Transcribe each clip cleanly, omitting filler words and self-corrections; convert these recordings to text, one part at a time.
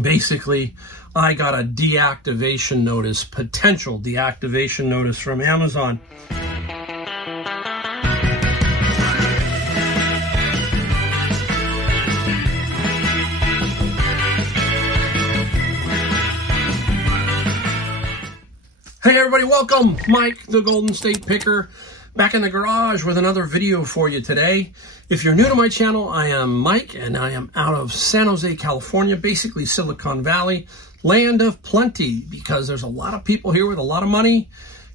Basically, I got a deactivation notice, potential deactivation notice from Amazon. Hey everybody, welcome. Mike, the Golden State Picker, back in the garage with another video for you today. If you're new to my channel, I am Mike, and I am out of San Jose, California, basically Silicon Valley, land of plenty, because there's a lot of people here with a lot of money,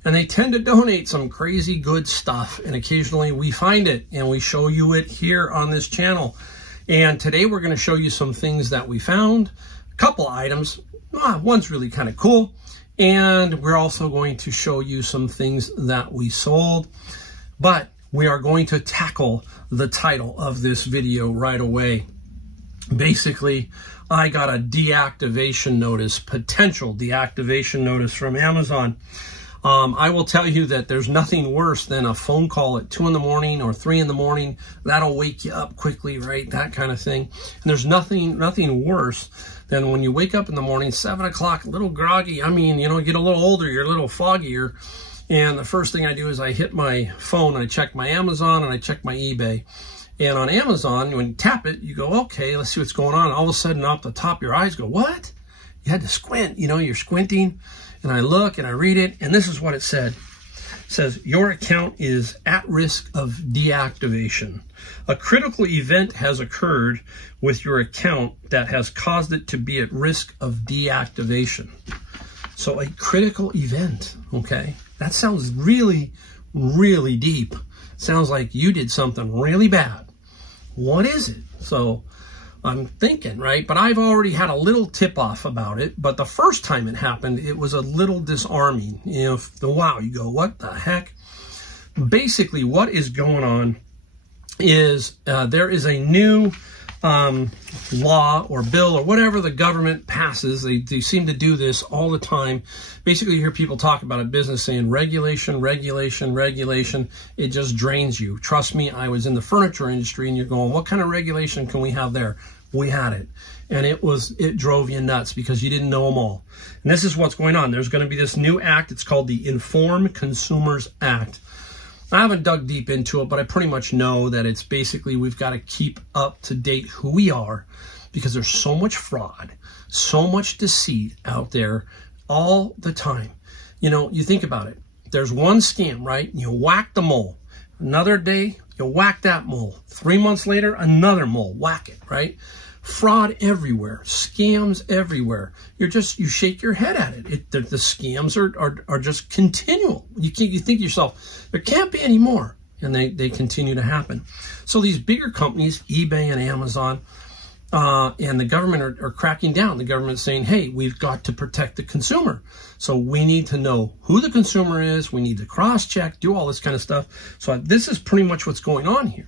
and they tend to donate some crazy good stuff, and occasionally we find it, and we show you it here on this channel. And today we're going to show you some things that we found, a couple items. One's really kind of cool. And we're also going to show you some things that we sold, but we are going to tackle the title of this video right away. Basically, I got a deactivation notice, potential deactivation notice from Amazon. I will tell you that there's nothing worse than a phone call at 2 in the morning or 3 in the morning. That'll wake you up quickly, right? That kind of thing. And there's nothing worse than when you wake up in the morning, 7 o'clock, a little groggy. I mean, you know, get a little older, you're a little foggier. And the first thing I do is I hit my phone, and I check my Amazon, and I check my eBay. And on Amazon, when you tap it, you go, okay, let's see what's going on. All of a sudden, off the top, your eyes go, what? You had to squint, you know, you're squinting. And I look and I read it, and this is what it said. It says, your account is at risk of deactivation. A critical event has occurred with your account that has caused it to be at risk of deactivation. So a critical event, okay? That sounds really, really deep. Sounds like you did something really bad. What is it? So I'm thinking, right? But I've already had a little tip-off about it. But the first time it happened, it was a little disarming. You know, wow, you go, what the heck? Basically, what is going on is there is a new law or bill or whatever the government passes. They seem to do this all the time. Basically, you hear people talk about it, business saying regulation, regulation, regulation. It just drains you. Trust me, I was in the furniture industry, and you're going, what kind of regulation can we have there? We had it. And it drove you nuts because you didn't know them all. And this is what's going on. There's going to be this new act. It's called the Informed Consumers Act. I haven't dug deep into it, but I pretty much know that it's basically we've got to keep up to date who we are, because there's so much fraud, so much deceit out there all the time. You know, you think about it. There's one scam, right? You whack the mole. Another day, you whack that mole. 3 months later, another mole. Whack it, right? Fraud everywhere, scams everywhere. You shake your head at it. The scams are just continual. You think to yourself, there can't be any more, and they continue to happen. So these bigger companies, eBay and Amazon, and the government are cracking down. The government's saying, hey, we've got to protect the consumer. So we need to know who the consumer is. We need to cross-check, do all this kind of stuff. So this is pretty much what's going on here.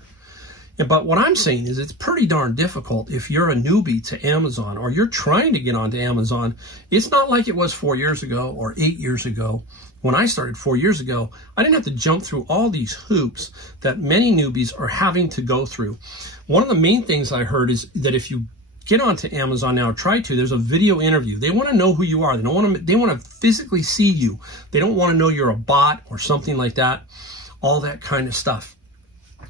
But what I'm saying is it's pretty darn difficult if you're a newbie to Amazon or you're trying to get onto Amazon. It's not like it was 4 years ago or 8 years ago. When I started 4 years ago, I didn't have to jump through all these hoops that many newbies are having to go through. One of the main things I heard is that if you get onto Amazon now, there's a video interview. They want to know who you are. They want to physically see you. They don't want to know you're a bot or something like that, all that kind of stuff.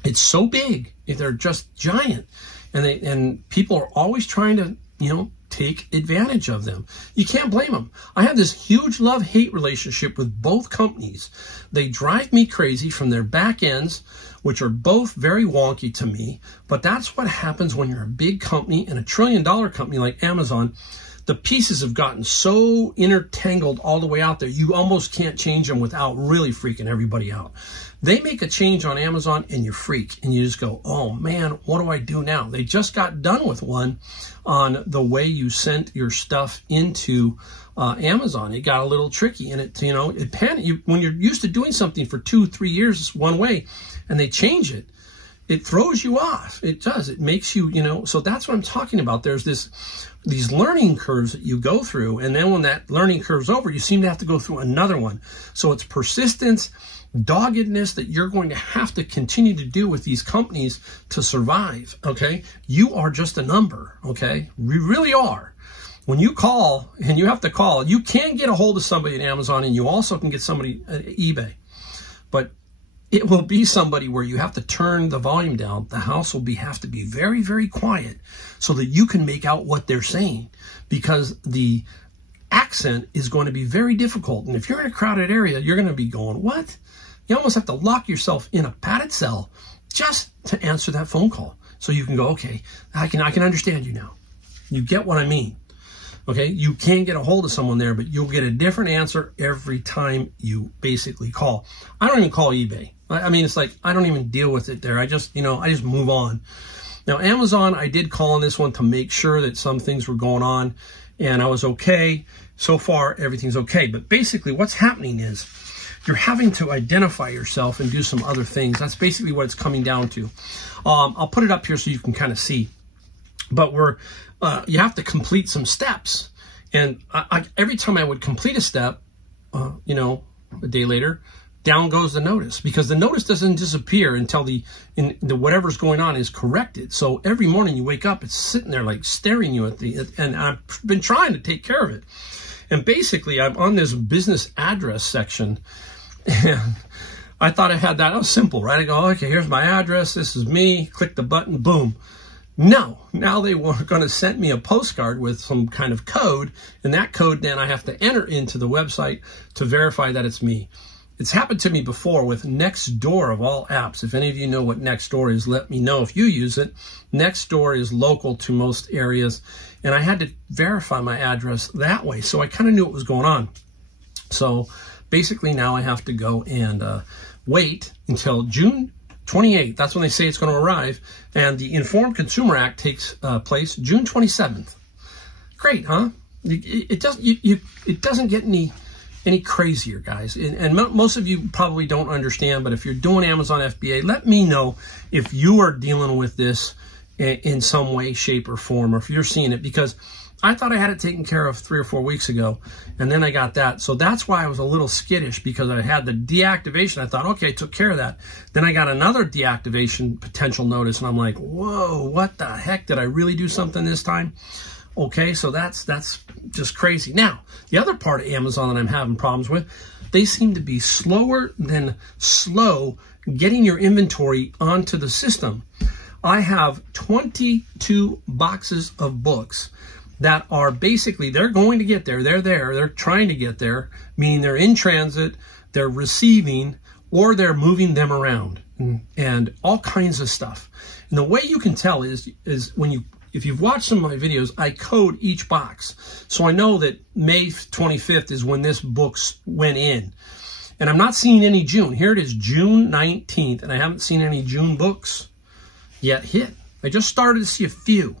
It's so big, they're just giant, and people are always trying to, you know, take advantage of them. You can't blame them. I have this huge love-hate relationship with both companies. They drive me crazy from their back ends, which are both very wonky to me, but that's what happens when you're a big company and a $1 trillion company like Amazon. The pieces have gotten so intertangled all the way out there, you almost can't change them without really freaking everybody out. They make a change on Amazon and you freak and you just go, oh man, what do I do now? They just got done with one on the way you sent your stuff into Amazon. It got a little tricky, and when you're used to doing something for 2-3 years one way and they change it, it throws you off. It does. It makes you, so that's what I'm talking about. There's these learning curves that you go through, and then when that learning curve's over, you seem to have to go through another one. So it's persistence, doggedness that you're going to have to continue to do with these companies to survive, okay? You are just a number, okay? We really are. when you call, and you have to call, you can get a hold of somebody at Amazon, and you also can get somebody at eBay. But it will be somebody where you have to turn the volume down. The house will have to be very, very quiet so that you can make out what they're saying, because the accent is going to be very difficult. And if you're in a crowded area, you're going to be going, what? You almost have to lock yourself in a padded cell just to answer that phone call. So you can go, okay, I can understand you now. You get what I mean. Okay, you can get a hold of someone there, but you'll get a different answer every time you basically call. I don't even call eBay. I mean, it's like, I don't even deal with it there. I just move on. Now, Amazon, I did call on this one to make sure that some things were going on, and I was okay. So far, everything's okay. But basically, what's happening is you're having to identify yourself and do some other things. That's basically what it's coming down to. I'll put it up here so you can kind of see. But you have to complete some steps. And every time I would complete a step, a day later, down goes the notice, because the notice doesn't disappear until the whatever's going on is corrected. So every morning you wake up, it's sitting there like staring you and I've been trying to take care of it. And basically, I'm on this business address section, and I thought I had that. Oh, simple, right? I go, okay, here's my address. This is me. Click the button. Boom. No, now they were going to send me a postcard with some kind of code, and that code then I have to enter into the website to verify that it's me. It's happened to me before with Nextdoor of all apps. If any of you know what Nextdoor is, let me know if you use it. Nextdoor is local to most areas, and I had to verify my address that way, so I kind of knew what was going on. So basically now I have to go and wait until June 28th. That's when they say it's going to arrive, and the Informed Consumer Act takes place June 27th. Great, huh? It doesn't get any crazier, guys. And most of you probably don't understand, but if you're doing Amazon FBA, let me know if you are dealing with this in some way, shape, or form, or if you're seeing it, because I thought I had it taken care of 3 or 4 weeks ago, and then I got that. So that's why I was a little skittish, because I had the deactivation. I thought, okay, I took care of that. Then I got another deactivation potential notice, and I'm like, whoa, what the heck? Did I really do something this time? Okay, so that's just crazy. Now, the other part of Amazon that I'm having problems with, they seem to be slower than slow getting your inventory onto the system. I have 22 boxes of books that are basically, they're going to get there. They're there. They're trying to get there, meaning they're in transit, they're receiving, or they're moving them around, and all kinds of stuff. And the way you can tell is if you've watched some of my videos, I code each box. So I know that May 25th is when this book went in. And I'm not seeing any June. Here it is, June 19th, and I haven't seen any June books yet hit. I just started to see a few.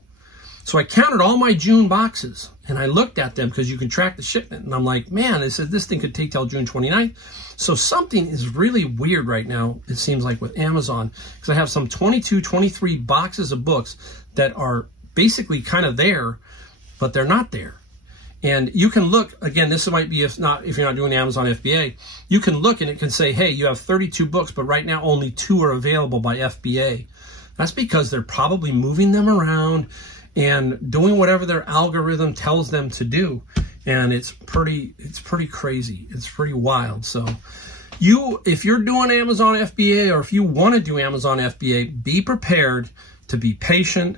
So I counted all my June boxes, and I looked at them because you can track the shipment. And I'm like, man, I said this thing could take till June 29th. So something is really weird right now, it seems like, with Amazon, because I have some 22, 23 boxes of books that are basically kind of there, but they're not there. And you can look, again, this might be if you're not doing Amazon FBA, you can look and it can say, hey, you have 32 books, but right now only 2 are available by FBA. That's because they're probably moving them around and doing whatever their algorithm tells them to do. And it's pretty crazy. It's pretty wild. So if you're doing Amazon FBA, or if you want to do Amazon FBA, be prepared to be patient,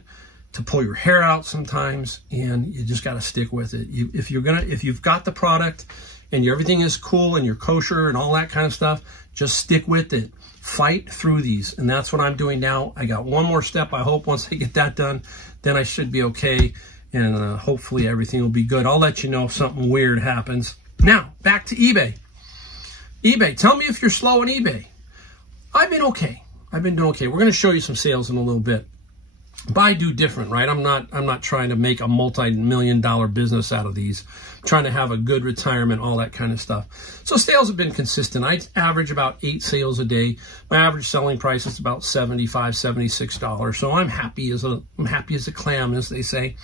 to pull your hair out sometimes, and you just got to stick with it. If you've got the product and everything is cool and you're kosher and all that kind of stuff, just stick with it. Fight through these, and that's what I'm doing now. I got one more step. I hope once I get that done, then I should be okay, and hopefully everything will be good. I'll let you know if something weird happens. Now, back to eBay. eBay, tell me if you're slow on eBay. I've been okay. I've been doing okay. We're going to show you some sales in a little bit. But I do different, right? I'm not trying to make a multi-million-dollar business out of these. I'm trying to have a good retirement, all that kind of stuff. So sales have been consistent. I average about 8 sales a day. My average selling price is about $75, $76. So I'm happy as a clam, as they say.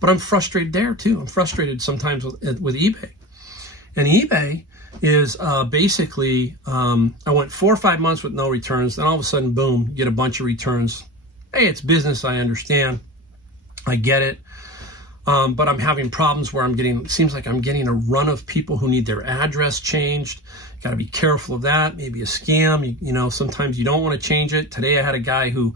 But I'm frustrated there too. I'm frustrated sometimes with eBay. And eBay is basically, I went 4 or 5 months with no returns. Then all of a sudden, boom, get a bunch of returns. Hey, it's business, I understand. I get it. But I'm having problems where it seems like I'm getting a run of people who need their address changed. Got to be careful of that. Maybe a scam. You know, sometimes you don't want to change it. Today I had a guy who,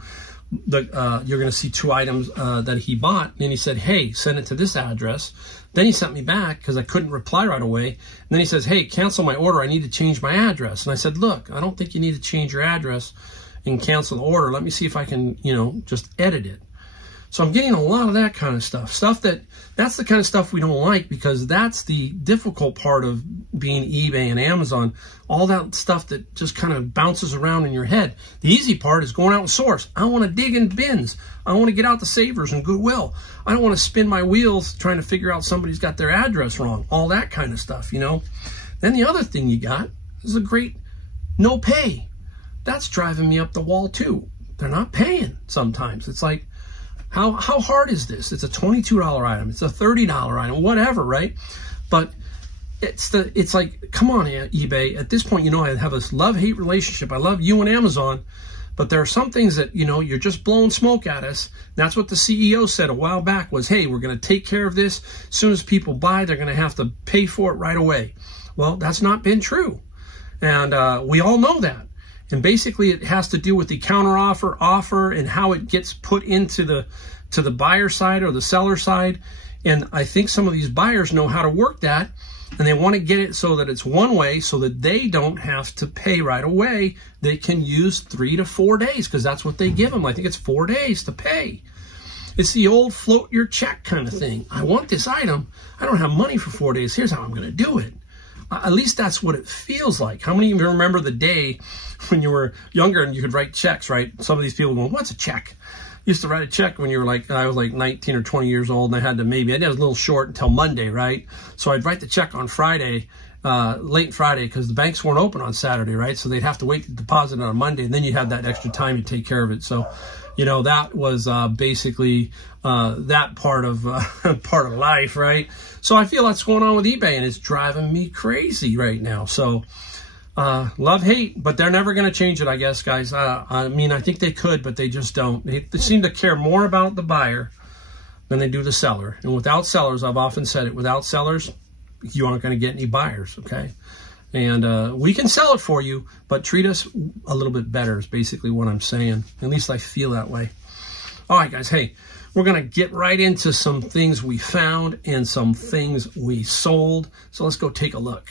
you're going to see 2 items that he bought, and he said, hey, send it to this address. Then he sent me back because I couldn't reply right away. And then he says, hey, cancel my order. I need to change my address. And I said, look, I don't think you need to change your address and cancel the order. Let me see if I can, you know, just edit it. So I'm getting a lot of that kind of stuff. That's the kind of stuff we don't like, because that's the difficult part of being eBay and Amazon. All that stuff that just kind of bounces around in your head. The easy part is going out and source. I want to dig in bins. I want to get out the Savers and Goodwill. I don't want to spin my wheels trying to figure out somebody's got their address wrong. All that kind of stuff, you know. Then the other thing you got is a great no pay. That's driving me up the wall too. They're not paying sometimes. It's like, how hard is this? It's a $22 item. It's a $30 item, whatever, right? But it's like, come on, eBay. At this point, you know, I have this love-hate relationship. I love you and Amazon, but there are some things that, you know, you're just blowing smoke at us. That's what the CEO said a while back was, hey, we're going to take care of this. As soon as people buy, they're going to have to pay for it right away. Well, that's not been true. And we all know that. And basically, it has to do with the counteroffer, offer, and how it gets put into the buyer side or the seller side. And I think some of these buyers know how to work that, and they want to get it so that it's one way, so that they don't have to pay right away. They can use 3 to 4 days, because that's what they give them. I think it's 4 days to pay. It's the old float your check kind of thing. I want this item. I don't have money for 4 days. Here's how I'm going to do it. At least that's what it feels like. How many of you remember the day when you were younger and you could write checks, right? Some of these people going, what's a check? Used to write a check when you were like, I was like 19 or 20 years old, and I had to I was a little short until Monday, right? So I'd write the check on Friday, late Friday, because the banks weren't open on Saturday, right? So they'd have to wait to deposit it on Monday, and then you had that extra time to take care of it. So, you know, that was basically that part of life, right? So I feel that's going on with eBay, and it's driving me crazy right now. So love, hate, but they're never going to change it, I guess, guys. I mean, I think they could, but they just don't. They seem to care more about the buyer than they do the seller. And without sellers, I've often said it, without sellers, you aren't going to get any buyers, okay? And we can sell it for you, but treat us a little bit better is basically what I'm saying. At least I feel that way. All right, guys, hey, we're going to get right into some things we found and some things we sold. So let's go take a look.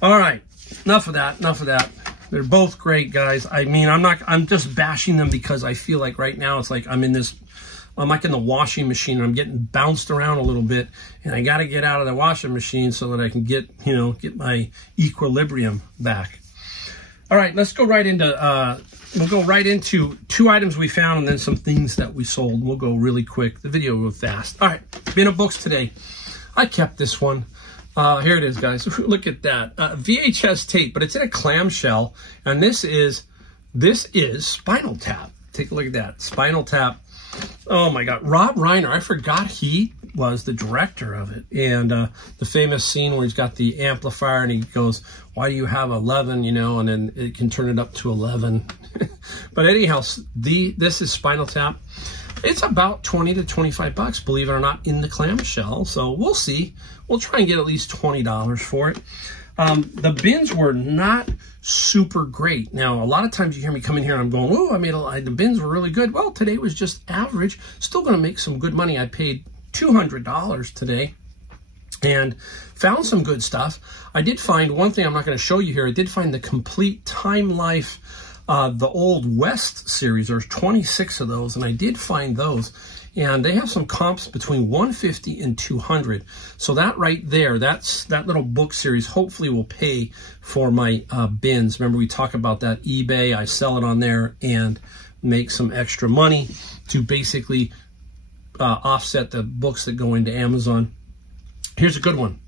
All right, enough of that. They're both great, guys. I mean, I'm just bashing them because I feel like right now it's like I'm like in the washing machine. I'm getting bounced around a little bit, and I got to get out of the washing machine so that I can get my equilibrium back. All right, let's go right into, we'll go right into 2 items we found and then some things that we sold. We'll go really quick. The video will go fast. All right, Bin of Books today. I kept this one. Here it is, guys. Look at that. VHS tape, but it's in a clamshell, and this is Spinal Tap. Take a look at that. Spinal Tap. Oh my God, Rob Reiner, I forgot he was the director of it. And the famous scene where he's got the amplifier and he goes, why do you have 11, you know, and then it can turn it up to 11. But anyhow, this is Spinal Tap. It's about 20 to 25 bucks, believe it or not, in the clamshell. So we'll see. We'll try and get at least $20 for it. The bins were not super great. Now, a lot of times you hear me come in here and I'm going, oh, the bins were really good. Well, today was just average. Still going to make some good money. I paid $200 today and found some good stuff. I did find one thing I'm not going to show you here. I did find the Complete Time Life, the Old West series. There's 26 of those, and I did find those. And they have some comps between 150 and 200. So that right there, that little book series hopefully will pay for my bins. Remember, we talk about that eBay. I sell it on there and make some extra money to basically offset the books that go into Amazon. Here's a good one.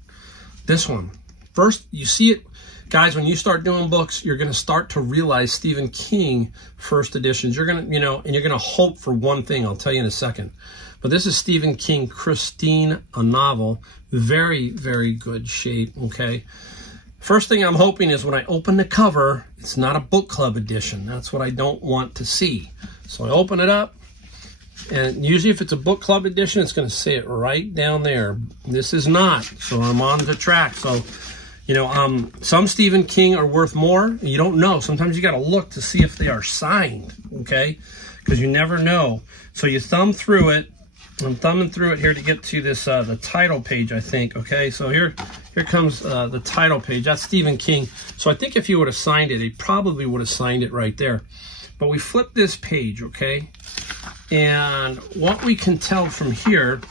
This one. First, you see it. Guys, when you start doing books, you're going to start to realize Stephen King first editions. You're going to, and you're going to hope for one thing. I'll tell you in a second. But this is Stephen King, Christine, a novel. Very, very good shape, okay? First thing I'm hoping is when I open the cover, it's not a book club edition. That's what I don't want to see. So I open it up, And usually if it's a book club edition, it's going to say it right down there. This is not, so I'm on the track. So, you know, some Stephen King are worth more. You don't know. Sometimes you got to look to see if they are signed, okay? Because you never know. So you thumb through it. I'm thumbing through it here to get to this, the title page, I think, okay? So here comes the title page. That's Stephen King. So I think if you would have signed it, he probably would have signed it right there. But we flip this page, okay? And what we can tell from here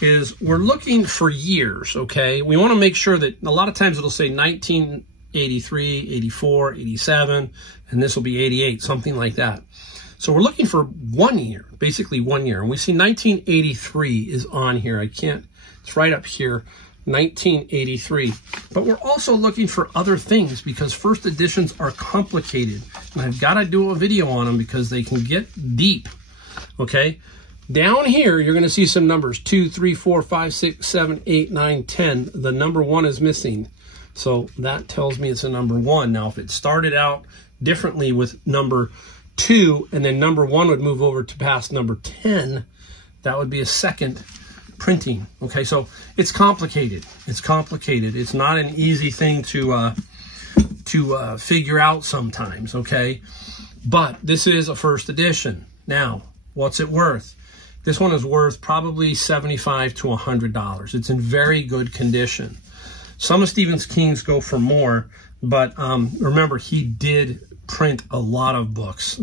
is we're looking for years, okay? We want to make sure that a lot of times it'll say 1983, 84, 87, and this will be 88, something like that. So we're looking for 1 year, basically 1 year. And we see 1983 is on here. It's right up here, 1983. But we're also looking for other things because first editions are complicated. And I've got to do a video on them because they can get deep, okay? Down here, you're going to see some numbers, 2, 3, 4, 5, 6, 7, 8, 9, 10. The number 1 is missing. So that tells me it's a number 1. Now, if it started out differently with number 2, and then number 1 would move over to past number 10, that would be a second printing. Okay, so it's complicated. It's complicated. It's not an easy thing to figure out sometimes, okay? But this is a first edition. Now, what's it worth? This one is worth probably $75 to $100. It's in very good condition. Some of Stephen King's go for more, but remember, he did print a lot of books.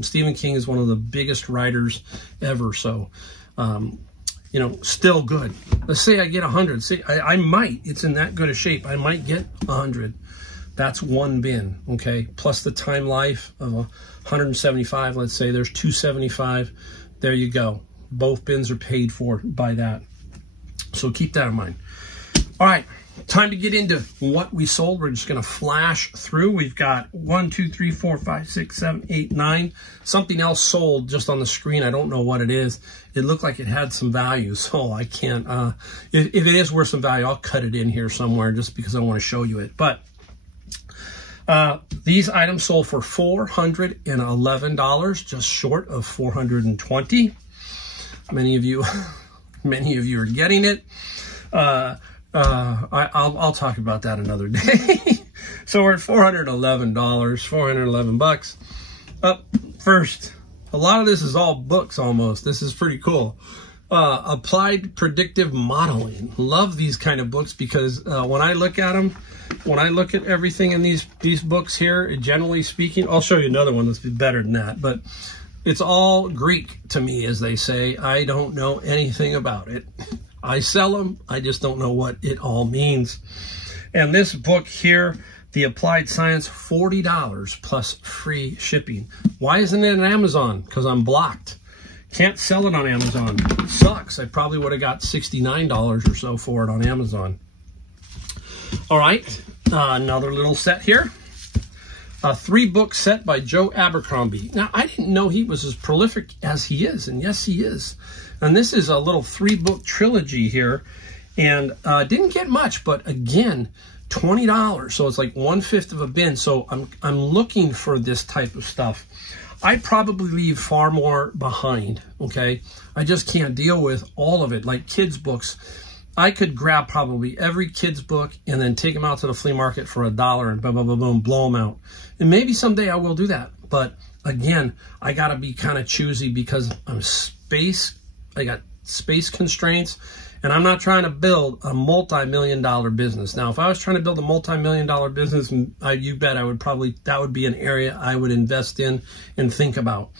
Stephen King is one of the biggest writers ever, so you know, still good. Let's say I get 100. I might. It's in that good a shape. I might get 100. That's one bin, okay? Plus the time life of 175. Let's say there's 275. There you go. Both bins are paid for by that. So keep that in mind. All right. Time to get into what we sold. We're just going to flash through. We've got 1, 2, 3, 4, 5, 6, 7, 8, 9. Something else sold just on the screen. I don't know what it is. It looked like it had some value, so I can't. If it is worth some value, I'll cut it in here somewhere just because I want to show you it. But these items sold for $411, just short of $420. Many of you are getting it. I'll talk about that another day. So we're at $411, 411 bucks. Up first, a lot of this is all books almost. This is pretty cool. Applied predictive modeling. Love these kind of books because when I look at them, when I look at everything in these books here, generally speaking, I'll show you another one that's better than that, but it's all Greek to me, as they say. I don't know anything about it. I sell them. I just don't know what it all means. And this book here, The Applied Science, $40 plus free shipping. Why isn't it on Amazon? Because I'm blocked. Can't sell it on Amazon. It sucks. I probably would have got $69 or so for it on Amazon. All right, another little set here. A 3-book set by Joe Abercrombie. Now, I didn't know he was as prolific as he is, and yes, he is. And this is a little 3-book trilogy here, and didn't get much, but again, $20. So it's like 1/5 of a bin. So I'm looking for this type of stuff. I probably leave far more behind, okay? I just can't deal with all of it. Like kids' books, I could grab probably every kid's book and then take them out to the flea market for $1 and boom, boom, boom, boom, blow them out. And maybe someday I will do that. But again, I got to be kind of choosy because I got space constraints, and I'm not trying to build a multi-million-dollar business. Now, if I was trying to build a multi-million-dollar business, you bet that would be an area I would invest in and think about.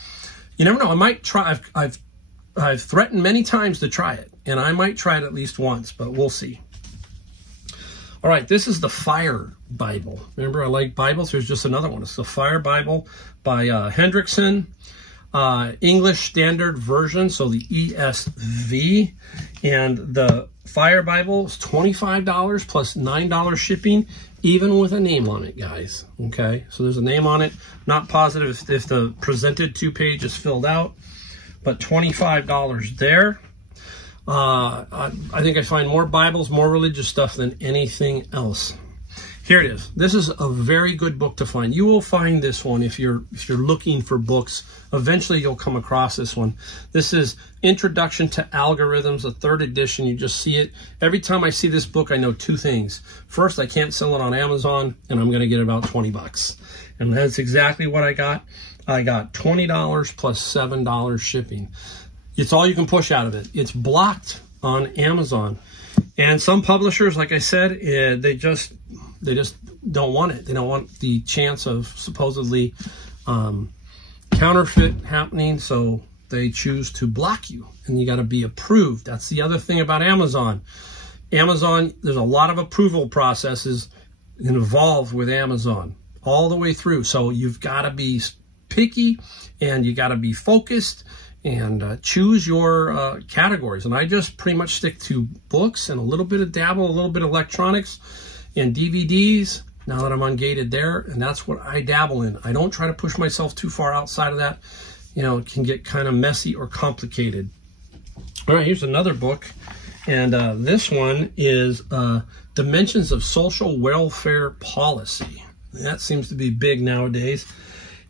You never know. I might try. I've threatened many times to try it, and I might try it at least once, but we'll see. All right, this is the Fire Bible. Remember, I like Bibles. Here's just another one. It's the Fire Bible by Hendrickson. English Standard Version, so the ESV. And the Fire Bible is $25 plus $9 shipping, even with a name on it, guys. Okay, so there's a name on it. Not positive if the presented 2-page is filled out, but $25 there. I think I find more Bibles, more religious stuff than anything else. Here it is. This is a very good book to find. You will find this one if you're looking for books. Eventually you'll come across this one. This is Introduction to Algorithms, the 3rd edition. You just see it. Every time I see this book, I know 2 things. First, I can't sell it on Amazon, and I'm going to get about 20 bucks. And that's exactly what I got. I got $20 plus $7 shipping. It's all you can push out of it. It's blocked on Amazon. And some publishers, like I said, they just don't want it. They don't want the chance of supposedly counterfeit happening, so they choose to block you, and you got to be approved. That's the other thing about Amazon. Amazon, there's a lot of approval processes involved with Amazon all the way through. So you've got to be picky, and you got to be focused, and choose your categories. And I just pretty much stick to books and a little bit of dabble, a little bit of electronics and DVDs, now that I'm ungated there, and that's what I dabble in. I don't try to push myself too far outside of that. You know, it can get kind of messy or complicated. All right, here's another book, and this one is Dimensions of Social Welfare Policy. That seems to be big nowadays.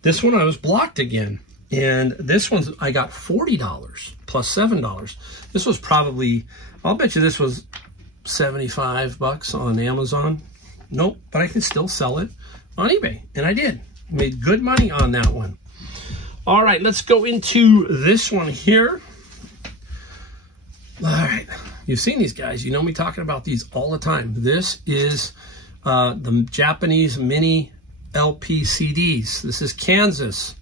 This one I was blocked again. And this one's, I got $40 plus $7. This was probably, I'll bet you this was 75 bucks on Amazon. Nope, but I can still sell it on eBay. And I did. Made good money on that one. All right, let's go into this one here. All right, you've seen these guys. You know me talking about these all the time. This is the Japanese mini LP CDs. This is Kansas.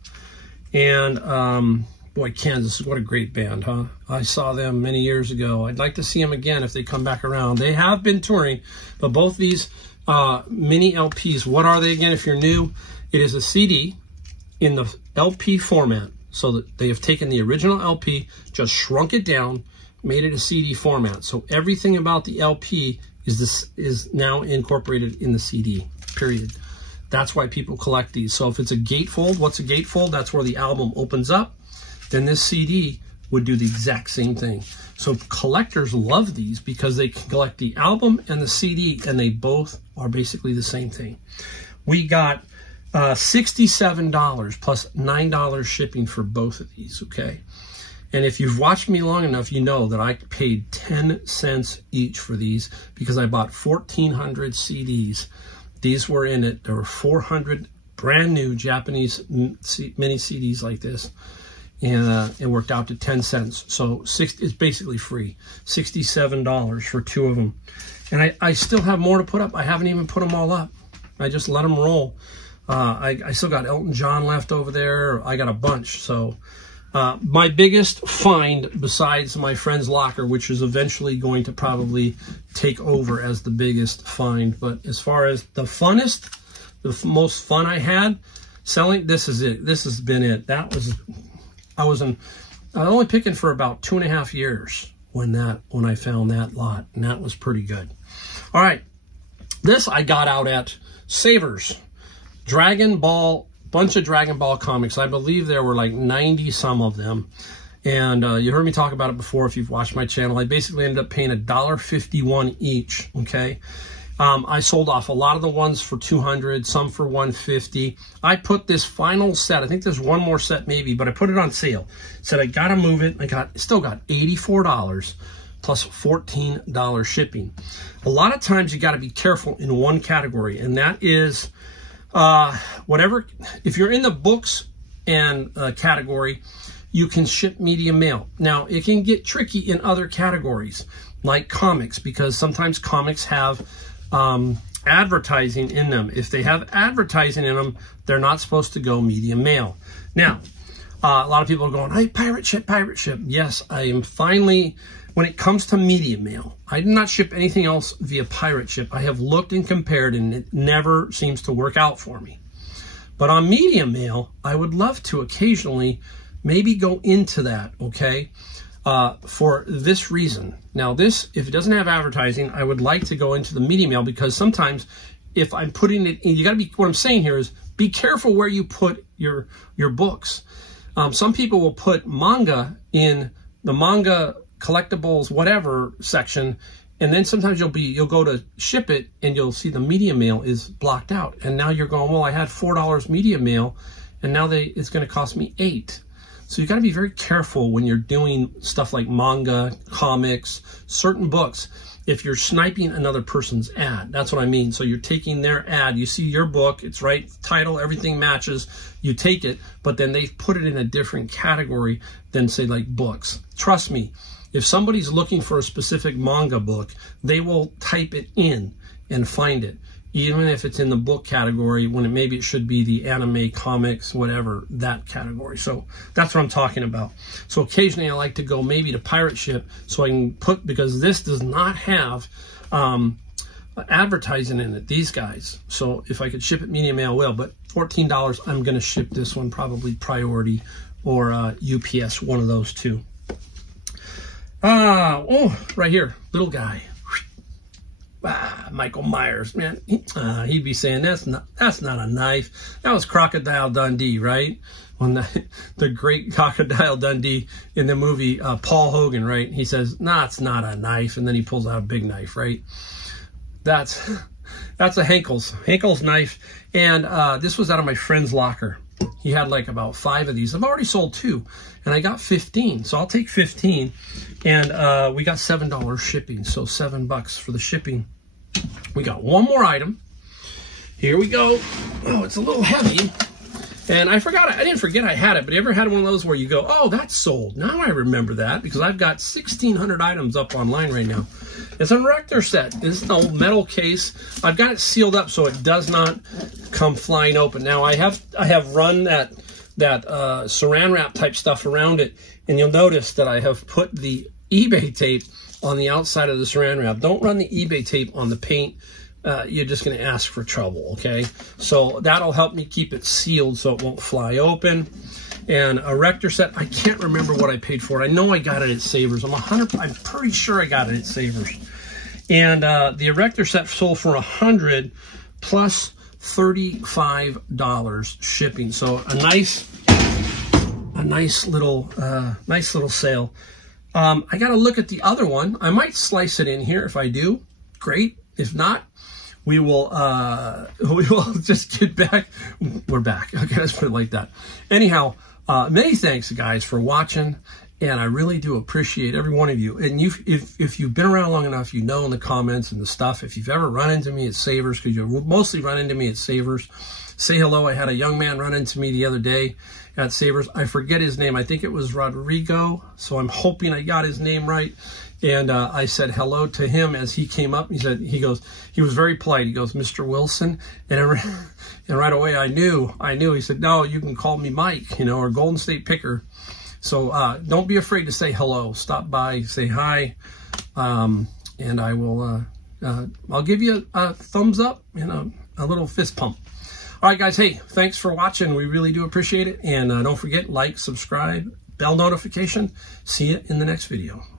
And, boy, Kansas, what a great band, huh? I saw them many years ago. I'd like to see them again if they come back around. They have been touring, but both these mini LPs, what are they again if you're new? It is a CD in the LP format, so that they have taken the original LP, just shrunk it down, made it a CD format. So everything about the LP is now incorporated in the CD, period. That's why people collect these. So if it's a gatefold, what's a gatefold? That's where the album opens up. Then this CD would do the exact same thing. So collectors love these because they can collect the album and the CD, and they both are basically the same thing. We got $67 plus $9 shipping for both of these, okay? And if you've watched me long enough, you know that I paid 10 cents each for these because I bought 1,400 CDs. These were in it. There were 400 brand new Japanese mini CDs like this. And it worked out to 10 cents. So it's basically free. $67 for 2 of them. And I still have more to put up. I haven't even put them all up. I just let them roll. I still got Elton John left over there. I got a bunch. So my biggest find, besides my friend's locker, which is eventually going to probably take over as the biggest find. But as far as the funnest, the most fun I had selling, this is it. This has been it. I was only picking for about 2.5 years when I found that lot, and that was pretty good. All right, this I got out at Savers. Dragon Ball, bunch of Dragon Ball comics. I believe there were like 90 some of them. And you heard me talk about it before if you've watched my channel. I basically ended up paying $1.51 each, okay? I sold off a lot of the ones for $200, some for $150. I put this final set, I think there's one more set maybe, but I put it on sale. Said I gotta move it. Still got $84 plus $14 shipping. A lot of times you gotta be careful in one category, and that is whatever, if you're in the books and category, you can ship medium mail. Now, it can get tricky in other categories, like comics, because sometimes comics have advertising in them. If they have advertising in them, they're not supposed to go medium mail. Now, a lot of people are going, hey, pirate ship, pirate ship. Yes, I am finally, when it comes to medium mail, I do not ship anything else via pirate ship. I have looked and compared, and it never seems to work out for me. But on medium mail, I would love to occasionally maybe go into that, okay, for this reason. Now, this, if it doesn't have advertising, I would like to go into the medium mail, because sometimes if I'm putting it in, you got to be, what I'm saying here is be careful where you put your books. Some people will put manga in the manga collectibles, whatever section, And then sometimes you'll go to ship it and you'll see the media mail is blocked out. And now you're going, well, I had $4 media mail and now it's going to cost me $8. So you got to be very careful when you're doing stuff like manga, comics, certain books. If you're sniping another person's ad, that's what I mean. So you're taking their ad, you see your book, it's right, title, everything matches, you take it, but then they put it in a different category than say like books. Trust me, if somebody's looking for a specific manga book, they will type it in and find it, even if it's in the book category when maybe it should be the anime, comics, whatever, that category. So that's what I'm talking about. So occasionally I like to go maybe to pirate ship so I can put, because this does not have advertising in it, these guys. So if I could ship it media mail, will, but $14, I'm going to ship this one probably priority or UPS, one of those two. Oh, right here, little guy. Michael Myers, man, he'd be saying that's not a knife. That was Crocodile Dundee, right? When the great Crocodile Dundee in the movie, Paul Hogan, right? He says, "Nah, it's not a knife," and then he pulls out a big knife, right? That's a Henkel's knife, and this was out of my friend's locker. He had like about 5 of these. I've already sold 2, and I got 15, so I'll take 15. And we got $7 shipping, so $7 for the shipping. We got one more item. Here we go. Oh, it's a little heavy. And I didn't forget I had it, but you ever had one of those where you go, oh, that's sold. Now I remember that because I've got 1,600 items up online right now. It's a Rector set. It's an old metal case. I've got it sealed up so it does not come flying open. Now I have run that saran wrap type stuff around it, and you'll notice that I have put the eBay tape on the outside of the saran wrap. Don't run the eBay tape on the paint. You're just going to ask for trouble, okay? So that'll help me keep it sealed so it won't fly open. And a Rector set, I can't remember what I paid for it. I know I got it at Savers. I'm pretty sure I got it at Savers. And the Rector set sold for $100 plus $35 shipping. So a nice little sale. I got to look at the other one. I might slice it in here. If I do, great. If not, we will just get back. We're back. Okay, let's put it like that. Anyhow, many thanks, guys, for watching, and I really do appreciate every one of you. And if you've been around long enough, you know in the comments and the stuff, if you've ever run into me at Savers, because you mostly run into me at Savers, say hello. I had a young man run into me the other day at Savers. I forget his name. I think it was Rodrigo, so I'm hoping I got his name right. And I said hello to him as he came up. He was very polite. He goes, Mr. Wilson. And right away I knew. He said, no, you can call me Mike, or Golden State Picker. So don't be afraid to say hello. Stop by, say hi. And I will, I'll give you a thumbs up and a little fist pump. All right, guys. Hey, thanks for watching. We really do appreciate it. And don't forget, like, subscribe, bell notification. See you in the next video.